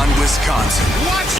Tucson, Wisconsin. What?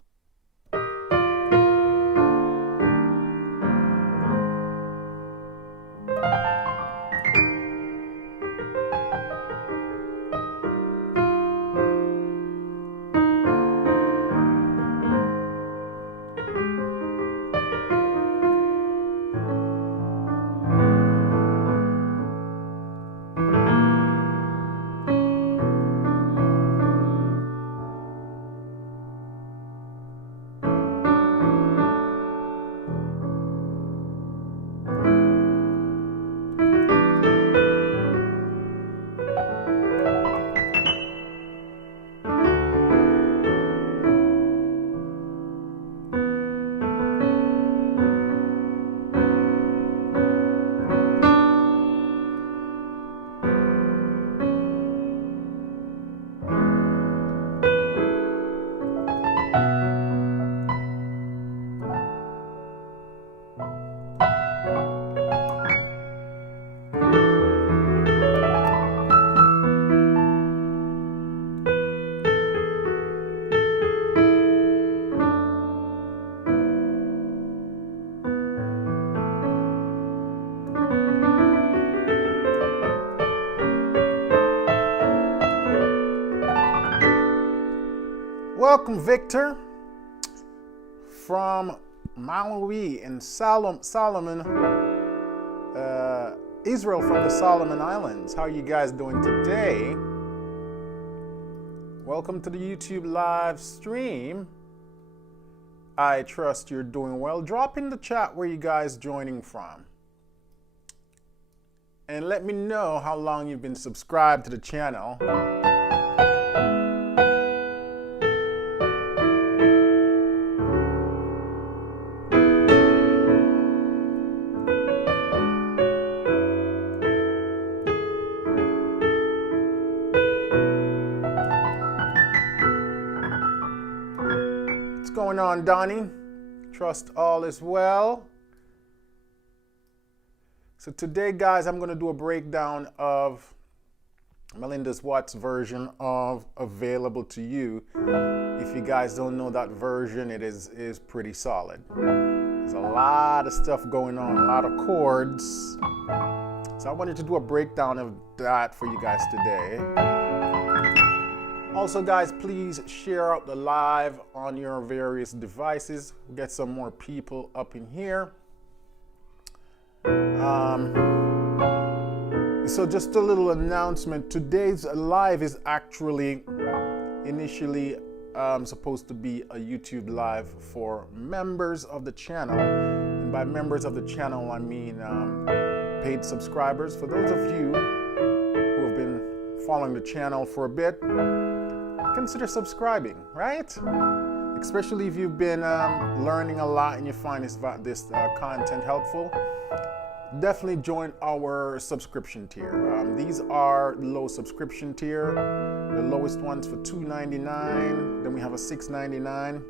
Welcome, Victor, from Malawi in Solomon, Israel, from the Solomon Islands. How are you guys doing today? Welcome to the YouTube live stream. I trust you're doing well. Drop in the chat where you guys joining from. And let me know how long you've been subscribed to the channel. What's going on, Donnie? Trust all is well. So today, guys, I'm going to do a breakdown of Melinda's Watts version of Available to You. If you guys don't know that version, it is pretty solid. There's a lot of stuff going on, a lot of chords. So I wanted to do a breakdown of that for you guys today. Also, guys, please share out the live on your various devices. We'll get some more people up in here. So just a little announcement. Today's live is actually initially supposed to be a YouTube live for members of the channel. And by members of the channel, I mean paid subscribers. For those of you who have been following the channel for a bit, consider subscribing, right? Especially if you've been learning a lot and you find this content helpful. Definitely join our subscription tier. These are low subscription tier. The lowest one's for $2.99. Then we have a $6.99.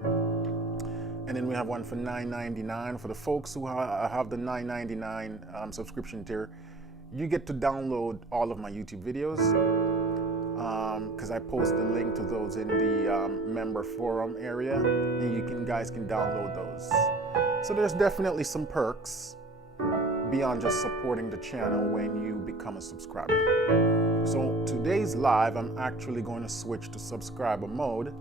And then we have one for $9.99. For the folks who have the $9.99 subscription tier, you get to download all of my YouTube videos. Because I post the link to those in the member forum area, and you guys can download those. So there's definitely some perks beyond just supporting the channel when you become a subscriber. So today's live, I'm actually going to switch to subscriber mode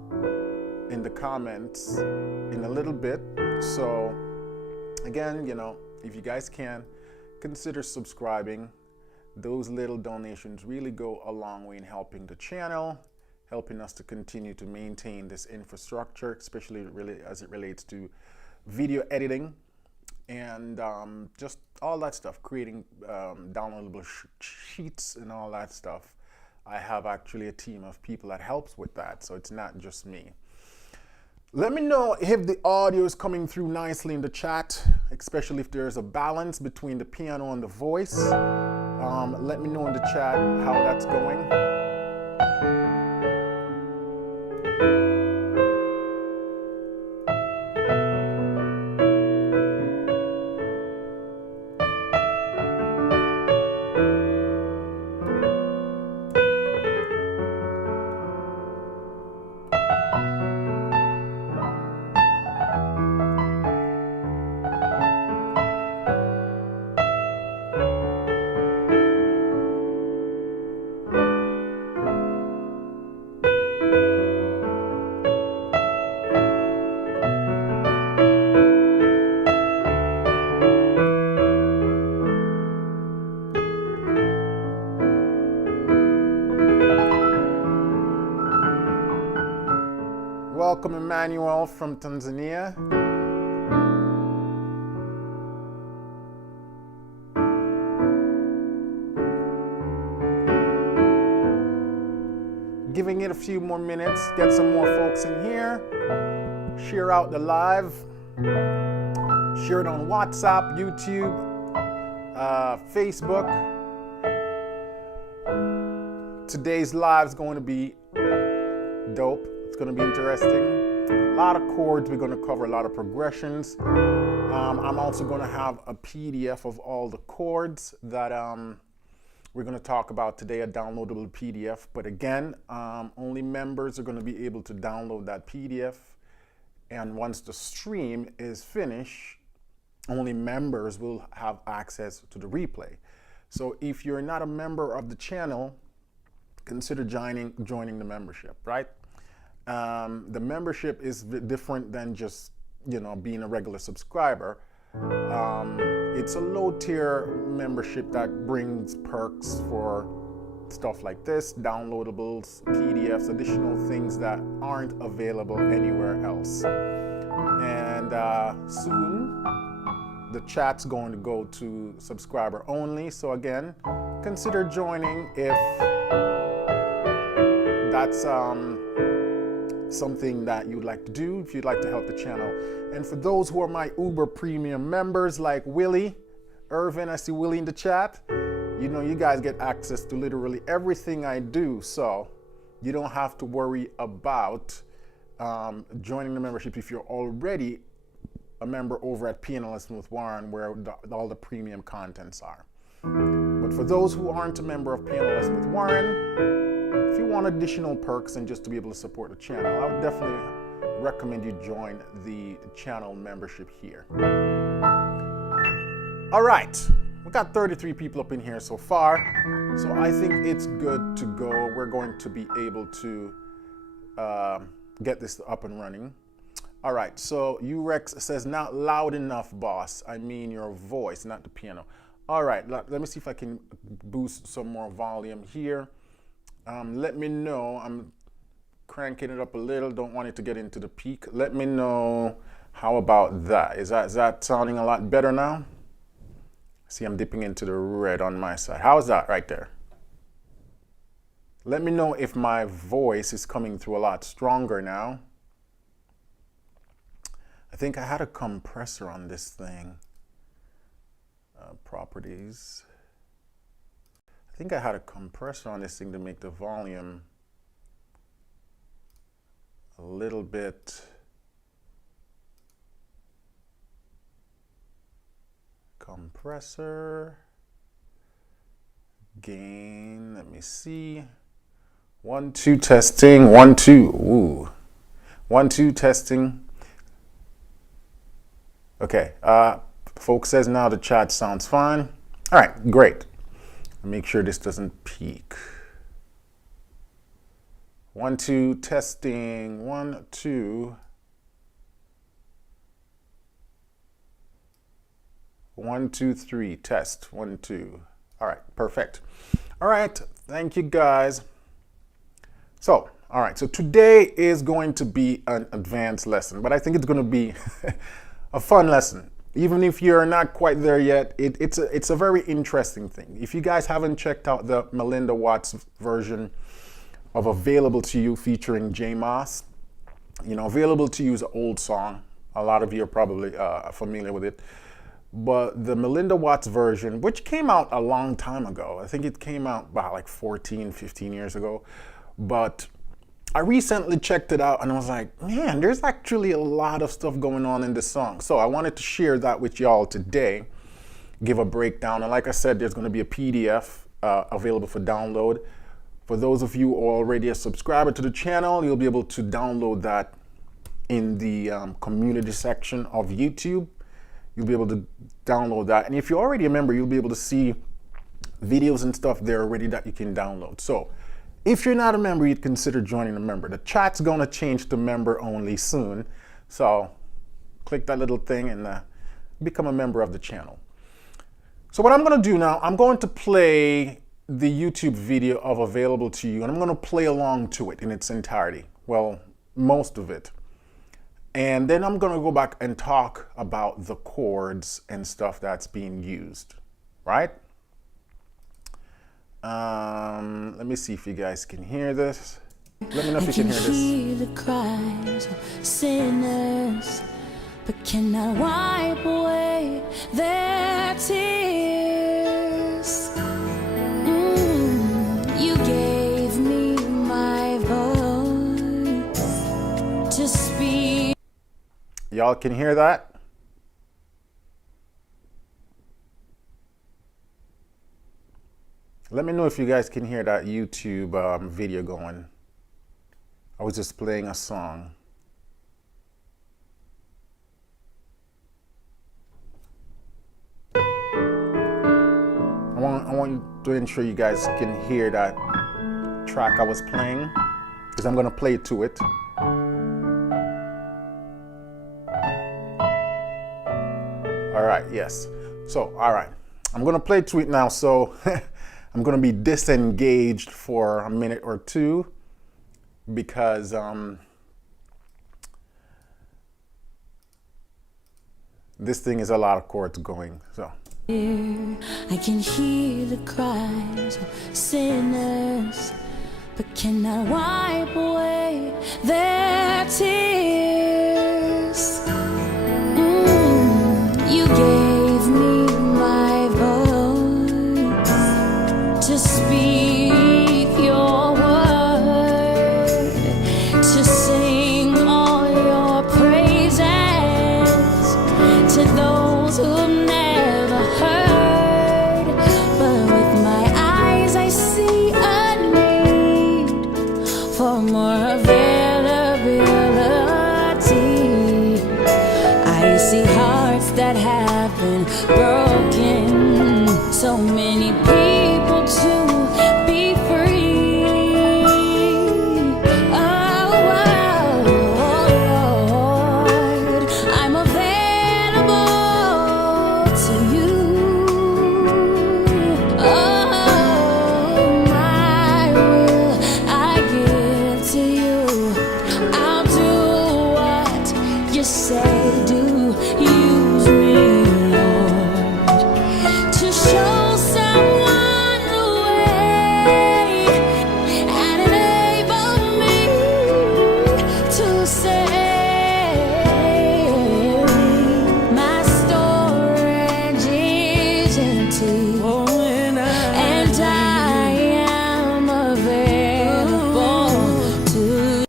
in the comments in a little bit. So again, you know, if you guys can, consider subscribing. Those little donations really go a long way in helping the channel, helping us to continue to maintain this infrastructure, especially really as it relates to video editing and just all that stuff, creating downloadable sheets and all that stuff. I have actually a team of people that helps with that, so it's not just me. Let me know if the audio is coming through nicely in the chat, especially if there's a balance between the piano and the voice. Let me know in the chat how that's going. welcome Emmanuel from Tanzania. Giving it a few more minutes, get some more folks in here. Share out the live. Share it on WhatsApp, YouTube, Facebook. Today's live is going to be dope. It's going to be interesting. A lot of chords we're going to cover, a lot of progressions. I'm also going to have a PDF of all the chords that we're going to talk about today, a downloadable PDF. But again, only members are going to be able to download that PDF. And once the stream is finished, only members will have access to the replay. So if you're not a member of the channel, consider joining the membership, right? The membership is different than just, being a regular subscriber. It's a low tier membership that brings perks for stuff like this, downloadables, PDFs, additional things that aren't available anywhere else. And soon the chat's going to go to subscriber only. So again, consider joining if that's something that you'd like to do, if you'd like to help the channel. And for those who are my Uber Premium members like Willie, Irvin, I see Willie in the chat, you guys get access to literally everything I do. So you don't have to worry about joining the membership if you're already a member over at Piano Lesson with Warren, where all the premium contents are. But for those who aren't a member of Piano Lesson with Warren, if you want additional perks and just to be able to support the channel, I would definitely recommend you join the channel membership here. All right, we got 33 people up in here so far, so I think it's good to go. We're going to be able to get this up and running. All right, so Urex says, not loud enough, boss. I mean your voice, not the piano. All right, let me see if I can boost some more volume here. Let me know. I'm cranking it up a little. Don't want it to get into the peak. Let me know. How about that? Is that sounding a lot better now? See, I'm dipping into the red on my side. How's that right there? Let me know if my voice is coming through a lot stronger now. I think I had a compressor on this thing. Properties. I think I had a compressor on this thing to make the volume a little bit compressor gain. Let me see. 1 2 testing. 1 2. Ooh. 1 2 testing. Okay. Folks says now the chat sounds fine. All right, great. Make sure this doesn't peak. 1 2 testing. 1 2. 1 2 3 test. 1 2. All right, perfect. All right, thank you guys. So, all right, so today is going to be an advanced lesson, but I think it's going to be a fun lesson. Even if you're not quite there yet, it's a very interesting thing. If you guys haven't checked out the Melinda Watts version of Available to You featuring J Moss, Available to You is an old song. A lot of you are probably familiar with it. But the Melinda Watts version, which came out a long time ago, I think it came out about like 14, 15 years ago. But I recently checked it out and I was like, man, there's actually a lot of stuff going on in this song. So I wanted to share that with y'all today, give a breakdown. And like I said, there's going to be a PDF available for download. For those of you who are already a subscriber to the channel, you'll be able to download that in the community section of YouTube. You'll be able to download that. And if you're already a member, you'll be able to see videos and stuff there already that you can download. So if you're not a member, you'd consider joining a member. The chat's going to change to member only soon. So click that little thing and become a member of the channel. So what I'm going to do now, I'm going to play the YouTube video of Available to You, and I'm going to play along to it in its entirety. Well, most of it. And then I'm gonna go back and talk about the chords and stuff that's being used, right? Let me see if you guys can hear this. Let me know if you can hear this. Hear the cries of sinners, but cannot wipe away their tears. You gave me my voice to speak. Y'all can hear that? Let me know if you guys can hear that YouTube video going. I was just playing a song. I want to ensure you guys can hear that track I was playing, because I'm going to play to it. All right, yes. So, all right. I'm going to play to it now, so I'm going to be disengaged for a minute or two, because this thing is a lot of chords going. So I can hear the cries of sinners, but cannot wipe away their tears. You gave me my voice to speak your word, to sing all your praises to those who never heard. But with my eyes I see a need for more availability. I see hearts that have been broken, so many people to be free. Oh, Lord, I'm available to you. Oh, my will I give to you. I'll do what you say do. Use me, Lord, to show someone the way and enable me to say my storage is empty, and I am available to.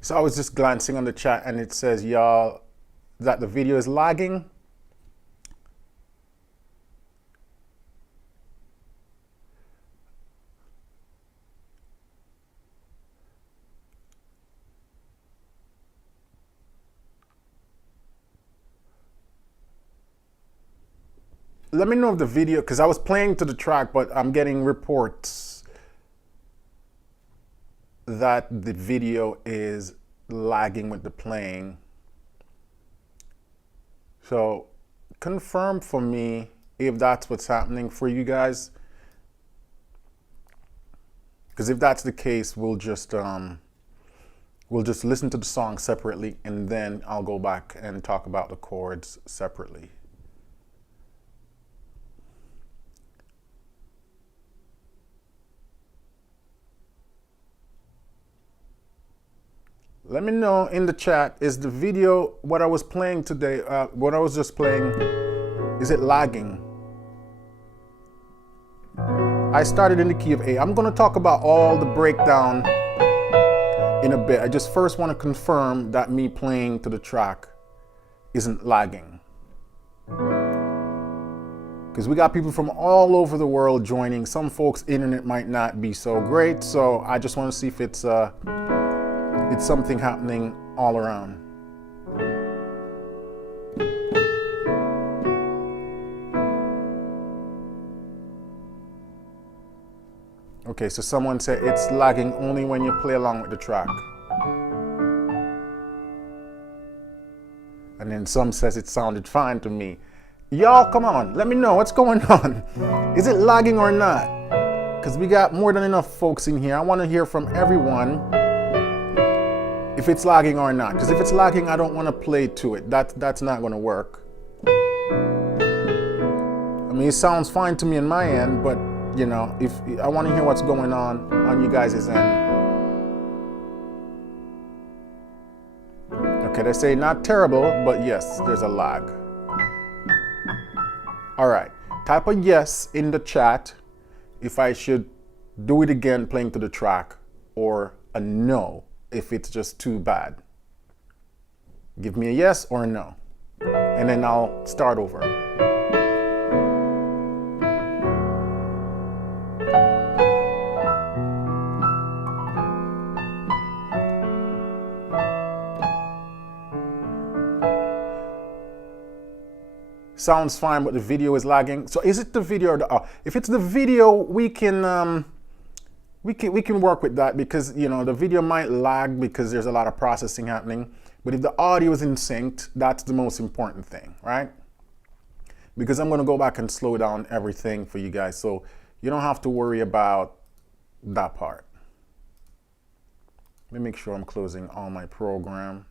So I was just glancing on the chat, and it says, y'all, that the video is lagging. Let me know if the video, because I was playing to the track, but I'm getting reports that the video is lagging with the playing. So confirm for me if that's what's happening for you guys, because if that's the case, we'll just listen to the song separately, and then I'll go back and talk about the chords separately. Let me know in the chat, is the video, what I was playing today, what I was just playing, is it lagging? I started in the key of A. I'm going to talk about all the breakdown in a bit. I just first want to confirm that me playing to the track isn't lagging, because we got people from all over the world joining. Some folks' internet might not be so great, so I just want to see if it's something happening all around. Okay, so someone said it's lagging only when you play along with the track. And then some says it sounded fine to me. Y'all, come on, let me know what's going on. Is it lagging or not? Because we got more than enough folks in here. I want to hear from everyone. if it's lagging or not. Because if it's lagging, I don't want to play to it. That's not going to work. I mean, it sounds fine to me on my end, but you know, if I want to hear what's going on you guys' end. Okay, they say not terrible, but yes, there's a lag. All right, type a yes in the chat if I should do it again playing to the track, or a no if it's just too bad. Give me a yes or a no, and then I'll start over. Sounds fine, but the video is lagging. So is it the video or the if it's the video, we can work with that, because you know the video might lag because there's a lot of processing happening. But if the audio is in sync, that's the most important thing, right? Because I'm going to go back and slow down everything for you guys, so you don't have to worry about that part. Let me make sure I'm closing all my program.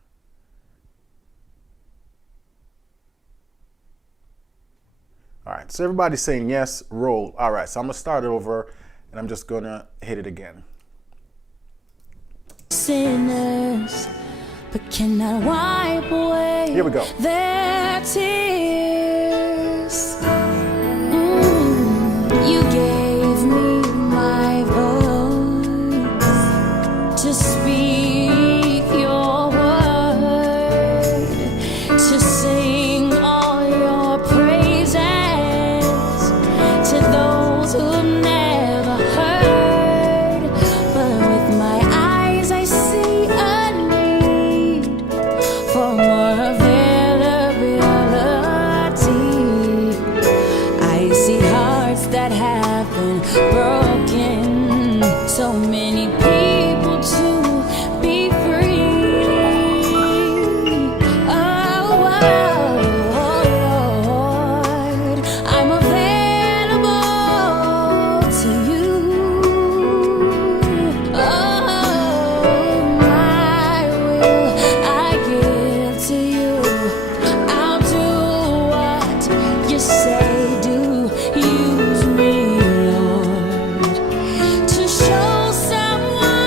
All right, so everybody's saying yes, roll. All right, so I'm gonna start it over and I'm just gonna hit it again. Sinners, but cannot wipe away Here we go. their tears. You gave me my voice to speak your word, to sing all your praises to those who've never heard. But with my eyes I see a need for more availability. I see hearts that have been broken, so many people to be free. Oh, Lord, I'm available to you. Oh, my will I give to you. I'll do what you say do. Use me, Lord, to show someone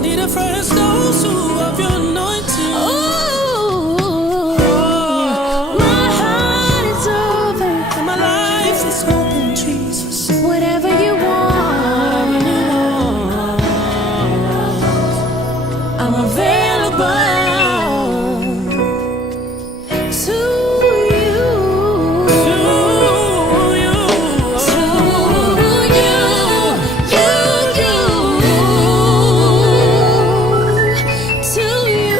need a fresh dose of your anointing. Ooh, my heart is open. And my life is open, Jesus. Whatever you want, I'm available to you. To you,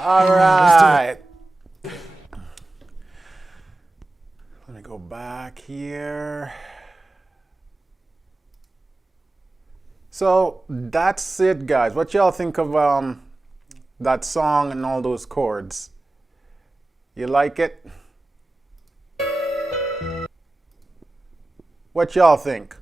All right. Let me go back here. So that's it, guys. What y'all think of that song and all those chords? You like it? What y'all think?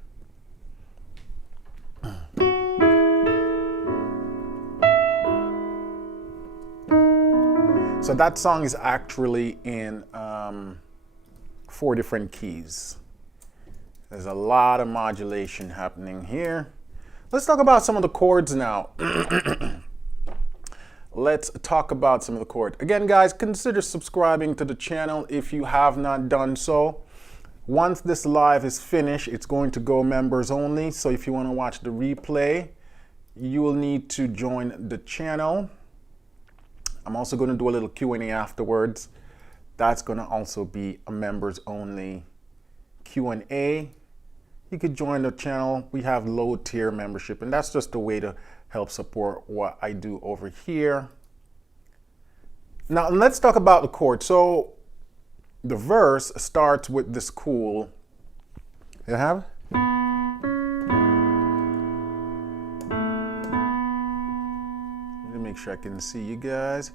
So that song is actually in 4 different keys. There's a lot of modulation happening here. Let's talk about some of the chords now. Let's talk about some of the chords. Again, guys, consider subscribing to the channel if you have not done so. Once this live is finished, it's going to go members only. So if you want to watch the replay, you will need to join the channel. I'm also going to do a little Q&A afterwards. That's going to also be a members only Q&A. You could join the channel. We have low tier membership, and that's just a way to help support what I do over here. Now let's talk about the chord. So the verse starts with this cool, you have? Let me make sure I can see you guys.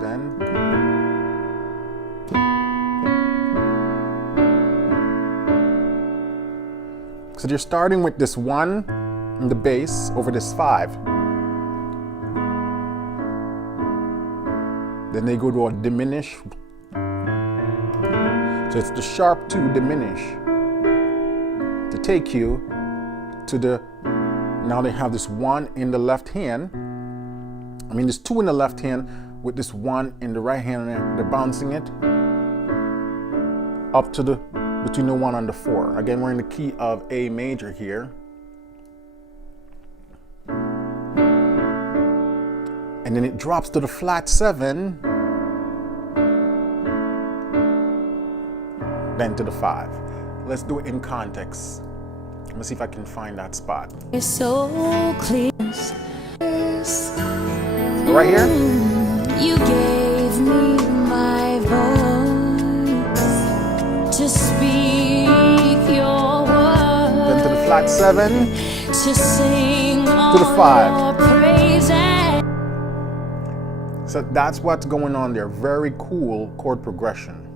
Then so you're starting with this 1 in the bass over this 5. Then they go to a diminish. So it's the sharp 2 diminish to take you to the, now they have this 1 in the left hand. I mean, there's 2 in the left hand with this 1 in the right hand, and they're bouncing it up to the, between the 1 and the 4. Again, we're in the key of A major here. And then it drops to the flat 7, then to the 5. Let's do it in context. Let me see if I can find that spot. it's so clear. Right here. You gave me my voice to speak your word, Then to the flat 7, to sing to the 5. all praises. So that's what's going on there. Very cool chord progression.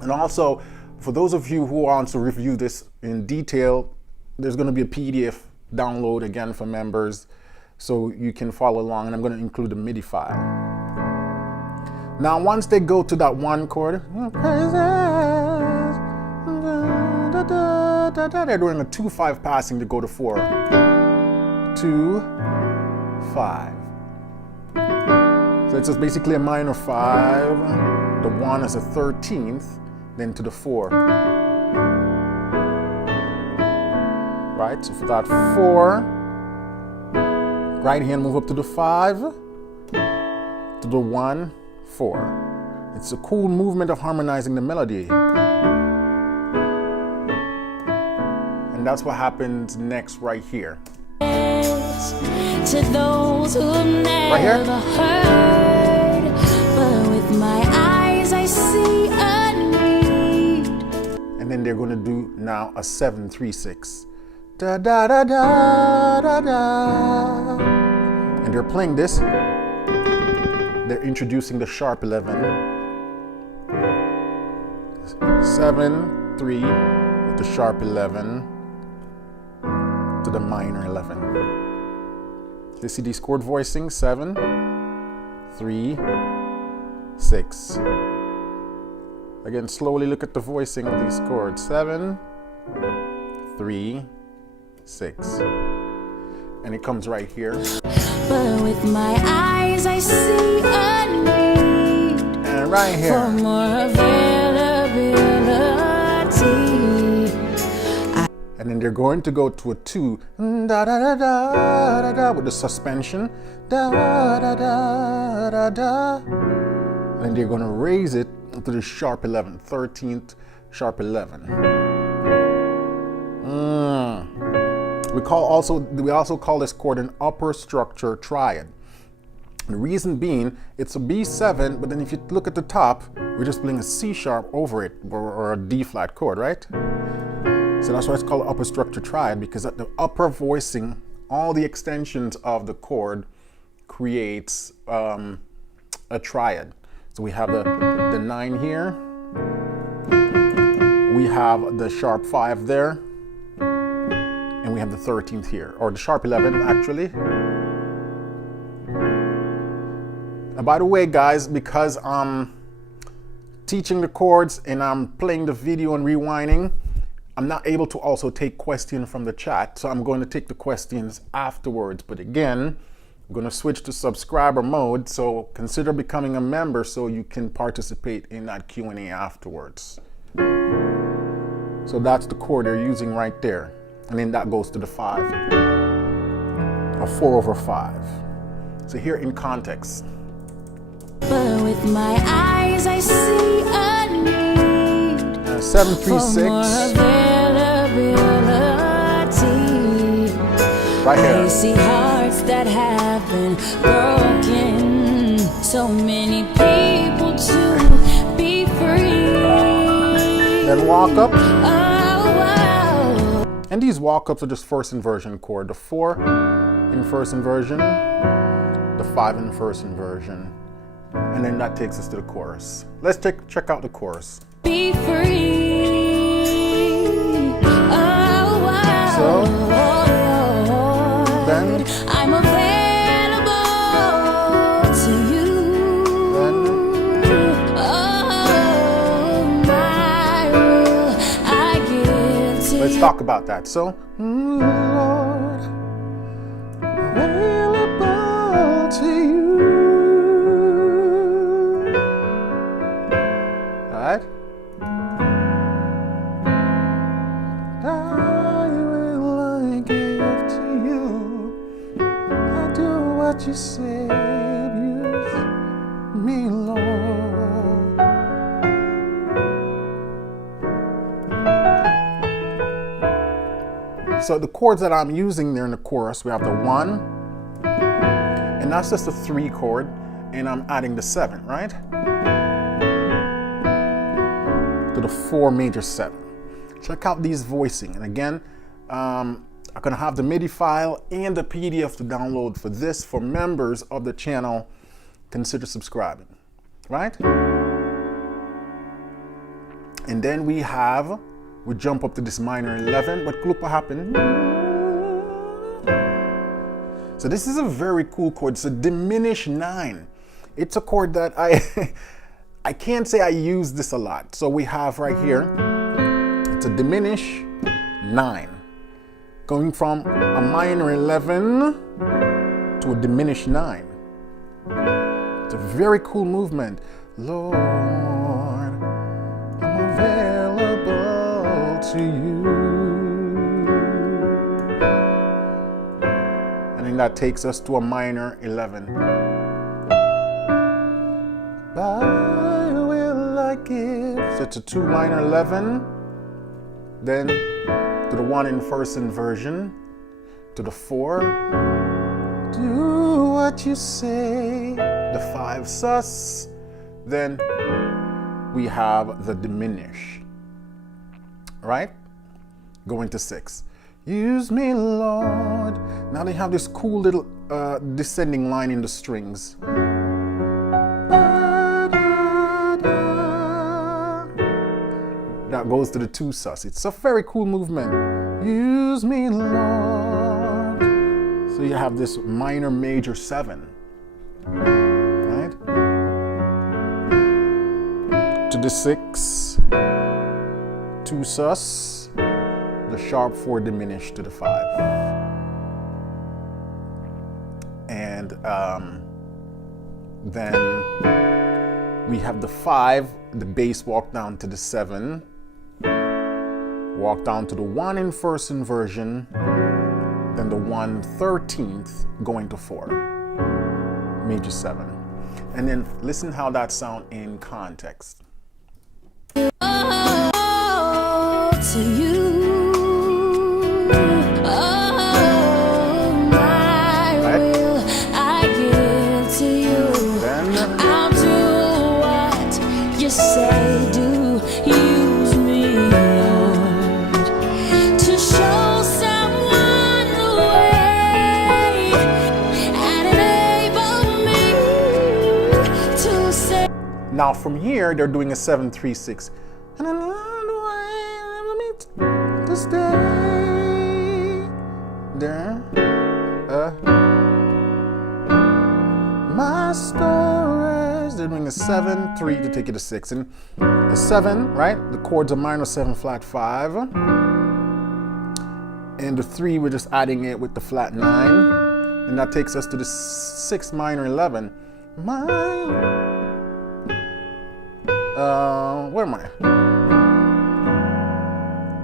And also, for those of you who want to review this in detail, there's going to be a PDF download again for members, so you can follow along, and I'm going to include a MIDI file. Now, once they go to that 1 chord, they're doing a 2-5 passing to go to 4. 2, 5. So it's just basically a minor 5. The 1 is a 13th, then to the 4. Right, so for that 4, right hand move up to the 5, to the 1, 4. It's a cool movement of harmonizing the melody. And that's what happens next right here. To those who never Right here? heard, but with my eyes I see a need. And then they're going to do now a 7-3-6. Da da da da da da. And they're playing this. They're introducing the sharp 11. 7, 3 with the sharp 11 to the minor 11. You see these chord voicings? 7, 3, 6. Again, slowly look at the voicing of these chords. 7, 3, 6. And it comes right here. But with my eyes I see a need. And right here. For more availability. And then they're going to go to a 2, da da da da da da, with the suspension, da da da da da. And they're going to raise it to the sharp 11, 13th sharp 11. We also call this chord an upper structure triad. The reason being, it's a B7, but then if you look at the top, we're just playing a C sharp over it, or a D flat chord, right? So that's why it's called upper structure triad, because at the upper voicing, all the extensions of the chord creates a triad. So we have the 9 here, we have the sharp 5 there, and we have the 13th here, or the sharp 11 actually. By the way, guys, because I'm teaching the chords and I'm playing the video and rewinding, I'm not able to also take questions from the chat, so I'm going to take the questions afterwards. But again, I'm going to switch to subscriber mode, so consider becoming a member so you can participate in that Q&A afterwards. So that's the chord they're using right there. And then that goes to the 5, a 4/5. So here in context. But with my eyes I see a need. 7, 3, 6. Right here. I see hearts that have been broken. So many people to be free. Then walk up. Oh, wow. And these walk-ups are just first inversion chord. The 4 in first inversion, the 5 in first inversion. And then that takes us to the chorus. Let's check out the chorus. Be free. Oh, wow. So, then I'm available to you. Then, Oh, my will I give to let's you. talk about that. So, Lord, available to you. Right? I will I give to you. I'll do what you say. Use me, Lord. So the chords that I'm using there in the chorus, we have the 1, and that's just a 3 chord, and I'm adding the 7, right? To the 4 major 7. Check out these voicing. And again, I'm going to have the MIDI file and the PDF to download for this. For members of the channel, consider subscribing, right? And then we jump up to this minor 11, but look what happened. So this is a very cool chord. It's a diminished 9. It's a chord that I can't say I use this a lot. So we have right here, it's a diminish 9. Going from a minor 11 to a diminished 9. It's a very cool movement. Lord, I'm available to you. And then that takes us to a minor 11. I will I give. So it's a 2 minor 11. Then to the 1 in first inversion. To the 4. Do what you say. The 5 sus. Then we have the diminish. Right? Going to 6. Use me, Lord. Now they have this cool little descending line in the strings. That goes to the 2 sus. It's a very cool movement. Use me, Lord. So you have this minor major 7, right? To the 6, 2 sus, the sharp 4 diminished to the 5. And then we have the 5, the bass walk down to the 7, walk down to the 1 in first inversion, then the 1/13th going to 4, major 7. And then listen how that sound in context. Oh, to you. Oh, my will I give to you. Then I'll do what you say, do. Use me, Lord, to show someone the way and enable me to say. now from here, they're doing a 7/3/6. And I know the way I meet to stay there. My storage. They're doing a 7/3 to take it to 6. And a 7, right? The chords are minor 7 flat 5. And the 3, we're just adding it with the flat 9. And that takes us to the 6 minor 11. Where am I?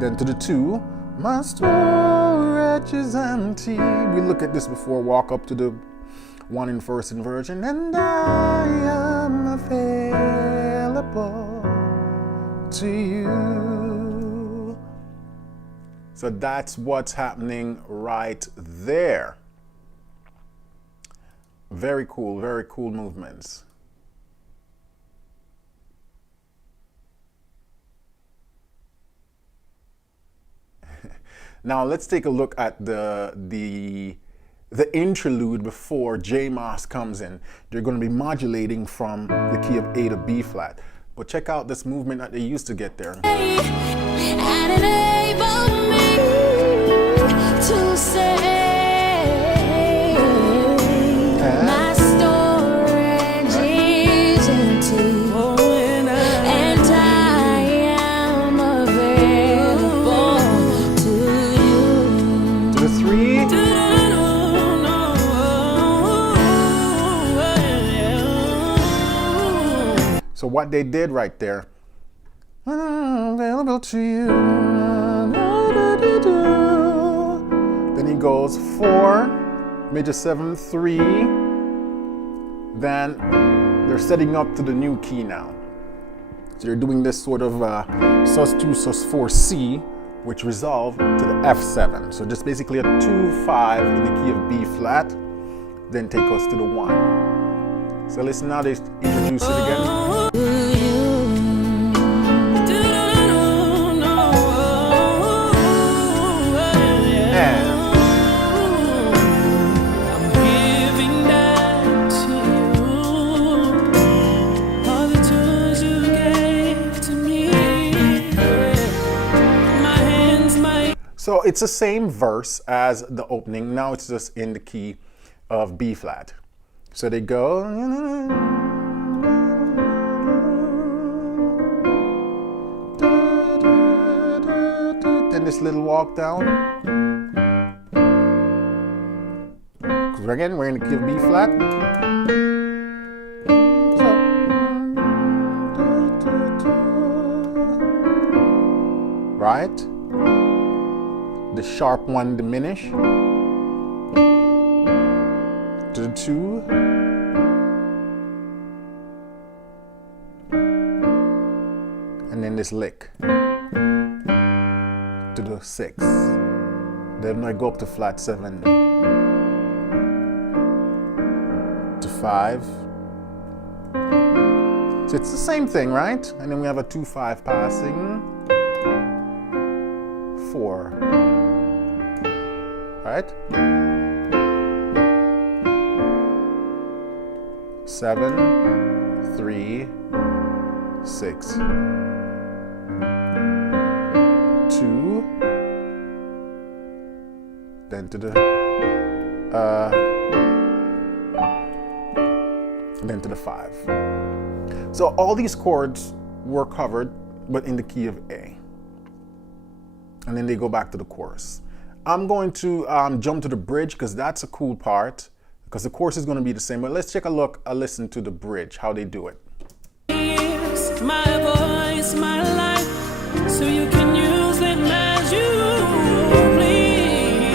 Then to the 2, my storage is empty. We looked at this before, walk up to the 1 in first inversion, and I am available to you. So that's what's happening right there. Very cool movements. Now let's take a look at the interlude before J Moss comes in. They're going to be modulating from the key of A to B flat. But check out this movement that they used to get there. And enable me to say, my storage is empty, and I am available to you. To the 3. So what they did right there, available to you. Then he goes 4, major 7, 3. Then they're setting up to the new key now. So they're doing this sort of sus2, sus4, C, which resolve to the F7. So just basically a 2/5 in the key of B flat, then take us to the 1. So listen now, they introduce it again. So it's the same verse as the opening. Now it's just in the key of B flat. So they go. Then this little walk down. Again, we're in the key of B flat. Right? The sharp 1 diminish to the 2, and then this lick to the 6. Then I go up to flat 7 to 5. So it's the same thing, right? And then we have a 2/5 passing, 4. Right? 7, 3, 6, 2, then to the and then to the 5. So all these chords were covered, but in the key of A. And then they go back to the chorus. I'm going to jump to the bridge because that's a cool part, because the chorus is going to be the same. But let's take a listen to the bridge, how they do it. Here's my voice, my life, so you can use them as you please.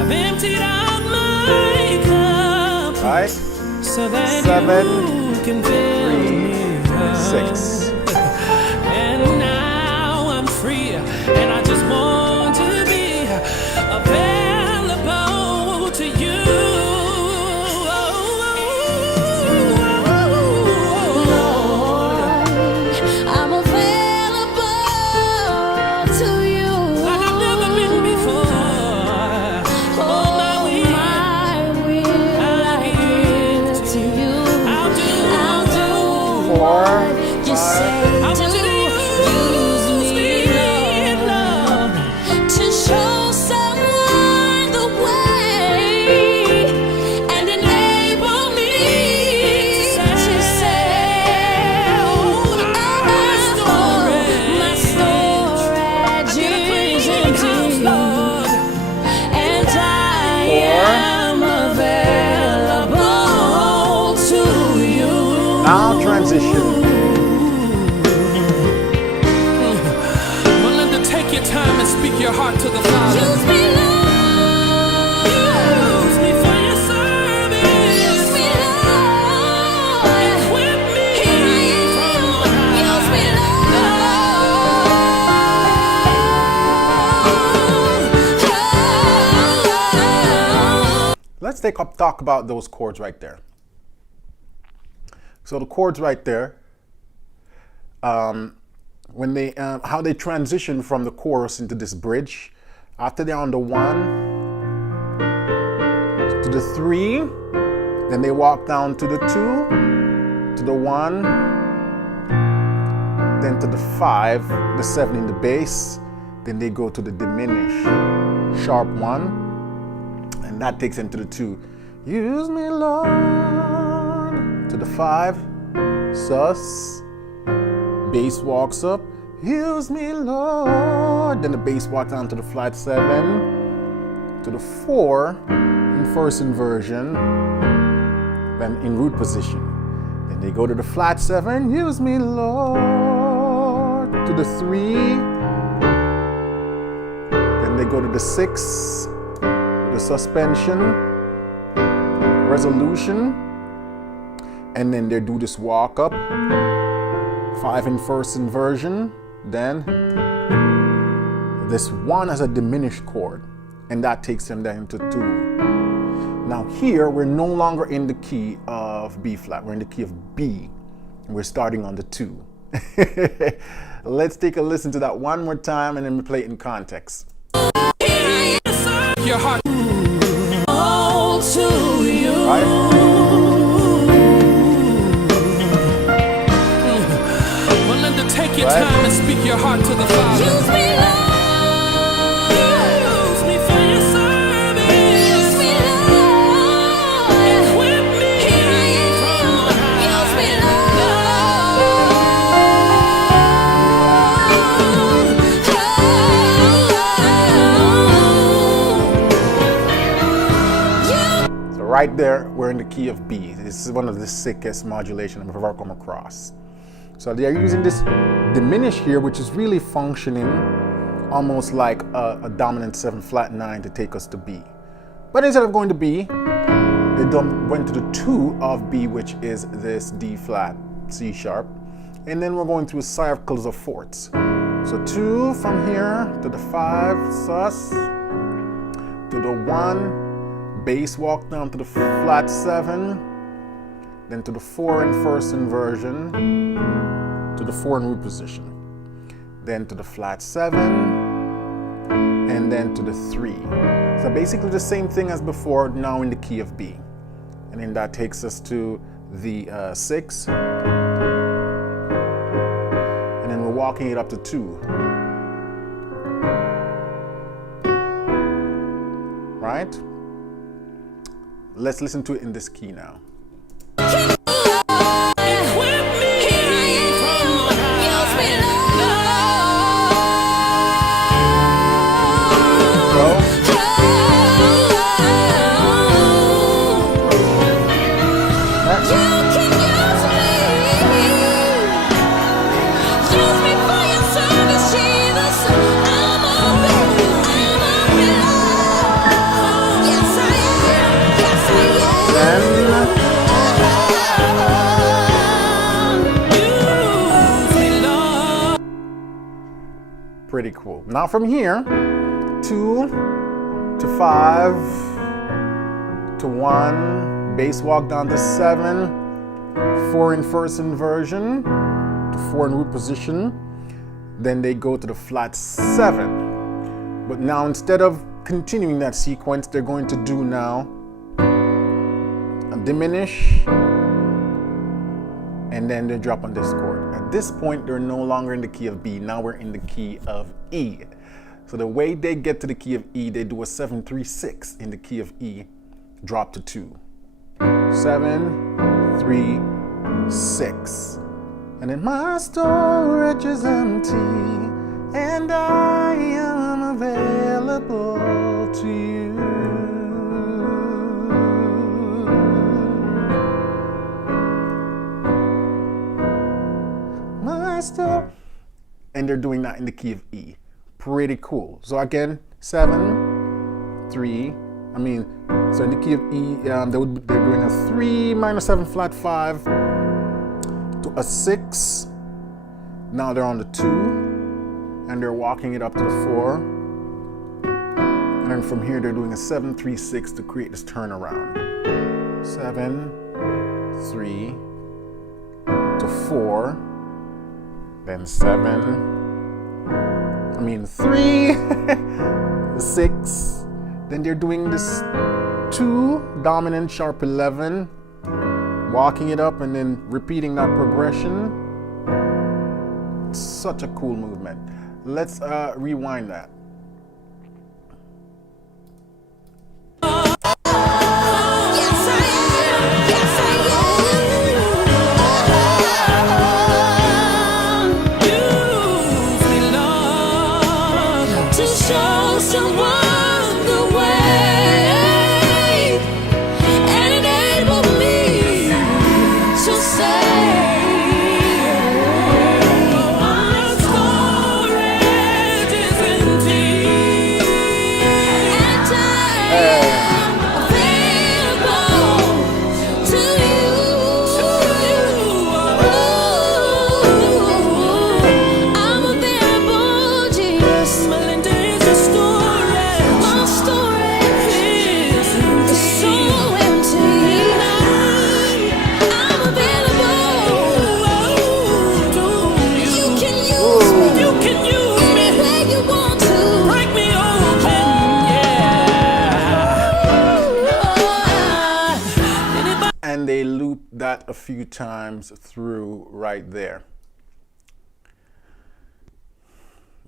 I've emptied out my cup, Right? so that 7, you can fill me up. 6. And now I'm free, and I just want to be available to you. I'm available to you. Like I've never been before. Oh, my will, I give to you. I'll do. 4, You say I want you to use me, Lord, to show someone the way and enable me to say, my storage is empty, Lord. and I am available to you. now transition. Melinda, take your time and speak your heart to the Father. Use me, Lord. Use me for your service. Use me, Lord. Equip me from on Use me, Lord. Let's talk about those chords right there. So the chords right there, when they how they transition from the chorus into this bridge. After they're on the 1 to the 3, then they walk down to the 2, to the 1, then to the 5, the 7 in the bass, then they go to the diminished sharp 1, and that takes them to the 2. Use me, Lord, to the 5, sus, bass walks up, use me, Lord, then the bass walks down to the flat 7, to the 4 in first inversion, then in root position. Then they go to the flat 7, use me, Lord, to the 3, then they go to the 6, the suspension, resolution, and then they do this walk up, 5 in first inversion, then this 1 has a diminished chord, and that takes them down to 2. Now here, we're no longer in the key of B flat, we're in the key of B, and we're starting on the 2. Let's take a listen to that one more time, and then we play it in context. your heart. To you. Right? Melinda, take your Right. time and speak your heart to the Father. Use me, Lord. Use me for your service. Use me, Lord. Equip me from on high. Use me, Lord. So right there, we're in the key of B. This is one of the sickest modulation I've ever come across. So they're using this diminish here, which is really functioning almost like a dominant 7 flat 9 to take us to B. But instead of going to B, they went to the 2 of B, which is this D flat C sharp. And then we're going through cycles of fourths. So 2 from here to the 5 sus, to the 1, bass walk down to the flat 7, then to the 4 in first inversion, to the 4 in root position, then to the flat 7, and then to the 3. So basically the same thing as before, now in the key of B. And then that takes us to the 6, and then we're walking it up to 2. Right? Let's listen to it in this key now. Pretty cool. Now from here, 2 to 5 to 1, bass walk down to 7, 4 in first inversion to 4 in root position. Then they go to the flat 7. But now instead of continuing that sequence, they're going to do now a diminish, and then they drop on this chord. At this point, they're no longer in the key of B. Now we're in the key of E. So the way they get to the key of E, they do a 7-3-6 in the key of E, drop to 2. 7-3-6. And then my storage is empty, and I am available to you. And they're doing that in the key of E. Pretty cool. So again, 7, 3. So in the key of E, they're doing a 3 minor 7 flat 5 to a 6. Now they're on the 2, and they're walking it up to the 4. And then from here, they're doing a 7-3-6 to create this turnaround. 7, 3 to 4. Then 3, 6. Then they're doing this 2 dominant sharp 11, walking it up and then repeating that progression. It's such a cool movement. Let's rewind that. And they loop that a few times through right there.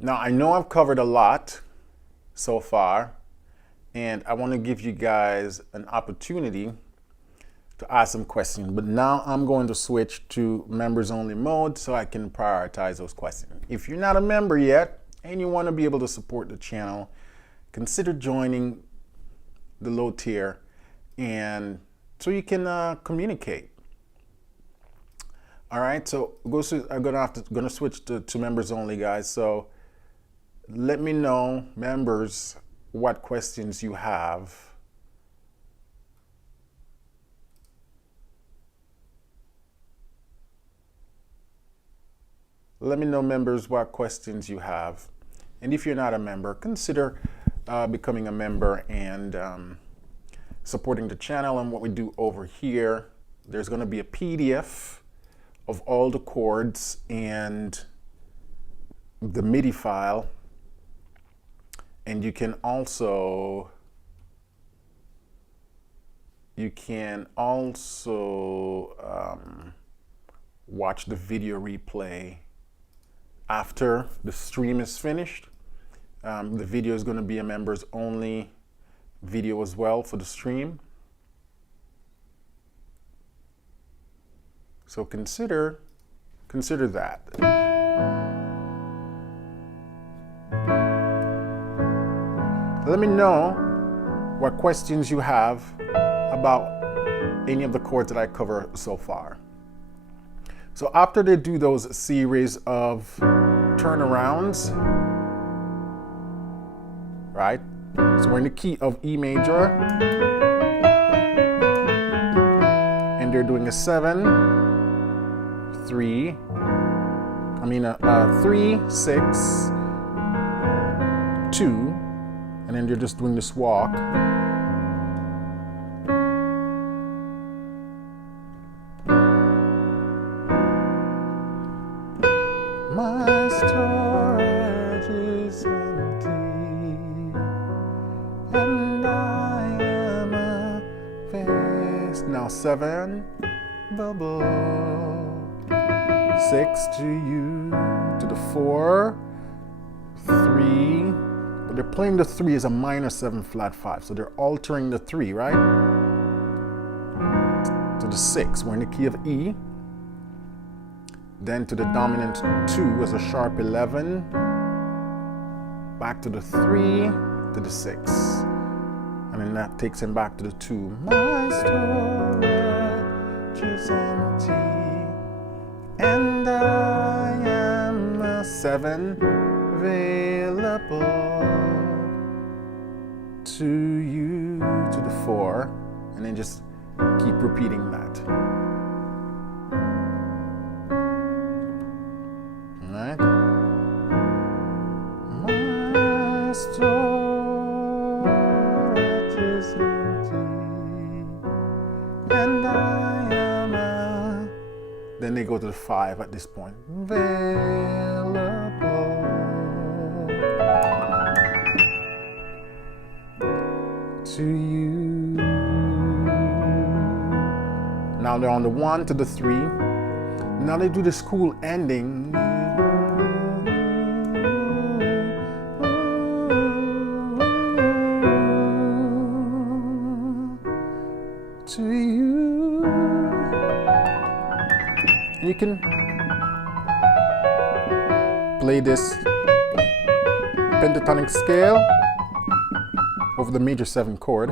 Now I know I've covered a lot so far, and I want to give you guys an opportunity to ask some questions, but now I'm going to switch to members only mode so I can prioritize those questions. If you're not a member yet and you want to be able to support the channel, consider joining the low tier, and so you can communicate. All right, so I'm gonna switch to members only, guys. So let me know, members, what questions you have. Let me know, members, what questions you have. And if you're not a member, consider becoming a member and supporting the channel and what we do over here. There's going to be a PDF of all the chords and the MIDI file. And you can also watch the video replay after the stream is finished. The video is going to be a members only video as well for the stream. So consider that. Let me know what questions you have about any of the chords that I cover so far. So after they do those series of turnarounds, right? So we're in the key of E major, and they're doing a 7, 3, 3, 6, 2, and then they're just doing this walk. My storage is empty, and I am a vast. Now 7, bubble, 6 to you, to the 4, 3, but they're playing the 3 as a minor 7 flat 5, so they're altering the 3, right? To the 6, we're in the key of E. Then to the dominant 2 as a sharp 11, back to the 3, to the 6, and then that takes him back to the 2. My storage is empty, and I am a 7 available to you, to the 4, and then just keep repeating that. Right? My storage is empty, and I am a. Then they go to the 5 at this point. Available to you. Now they're on the 1 to the 3. Now they do this cool ending. To you. And you can play this pentatonic scale over the major 7 chord.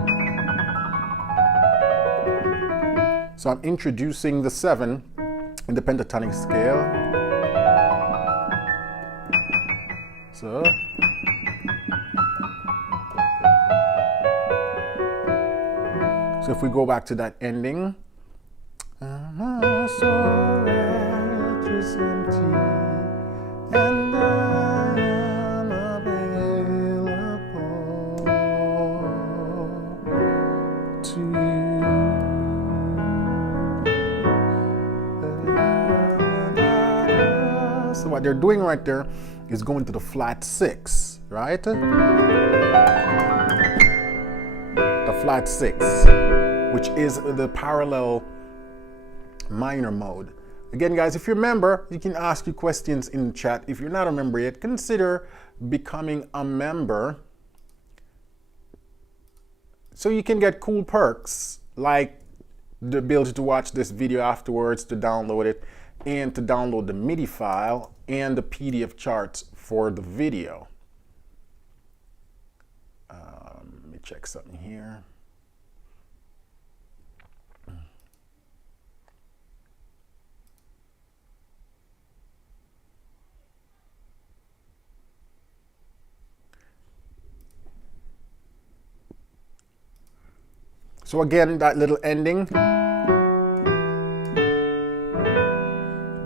So I'm introducing the 7 in the pentatonic scale. So if we go back to that ending, my storage is empty, and I am available to you. So what they're doing right there is going to the flat 6, right? The flat 6, which is the parallel minor mode. Again, guys, if you're a member, you can ask your questions in the chat. If you're not a member yet, consider becoming a member so you can get cool perks like the ability to watch this video afterwards, to download it, and to download the MIDI file and the PDF charts for the video. Let me check something here. So again, that little ending,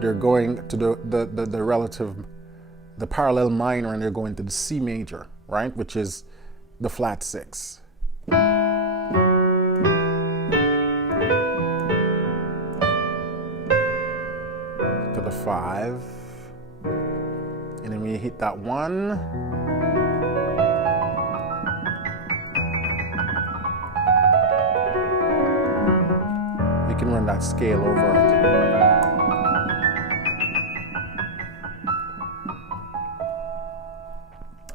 they're going to the relative, the parallel minor, and they're going to the C major, right? Which is the flat 6. To the 5. And then we hit that 1. You can run that scale over it.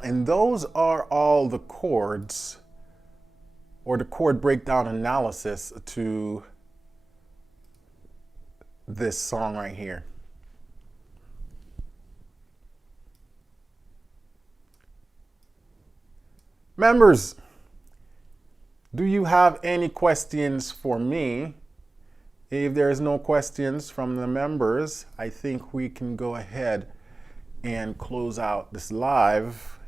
And those are all the chords, or the chord breakdown analysis to this song right here. Members, do you have any questions for me? If there is no questions from the members, I think we can go ahead and close out this live.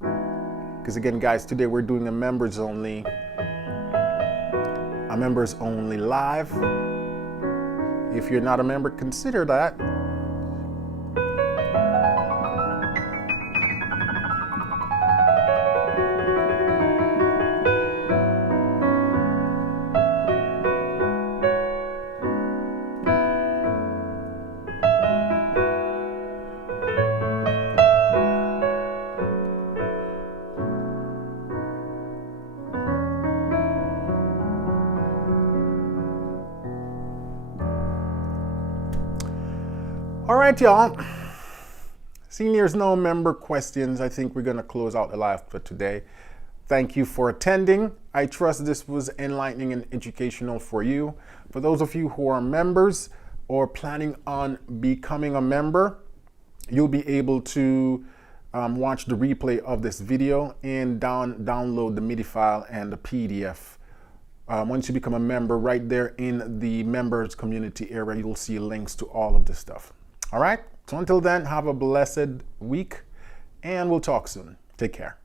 Because again, guys, today we're doing a members only live. If you're not a member, consider that. All right, y'all. Seeing there's no member questions, I think we're going to close out the live for today. Thank you for attending. I trust this was enlightening and educational for you. For those of you who are members or planning on becoming a member, you'll be able to watch the replay of this video and download the MIDI file and the PDF. Once you become a member, right there in the members community area, you'll see links to all of this stuff. All right, so until then, have a blessed week, and we'll talk soon. Take care.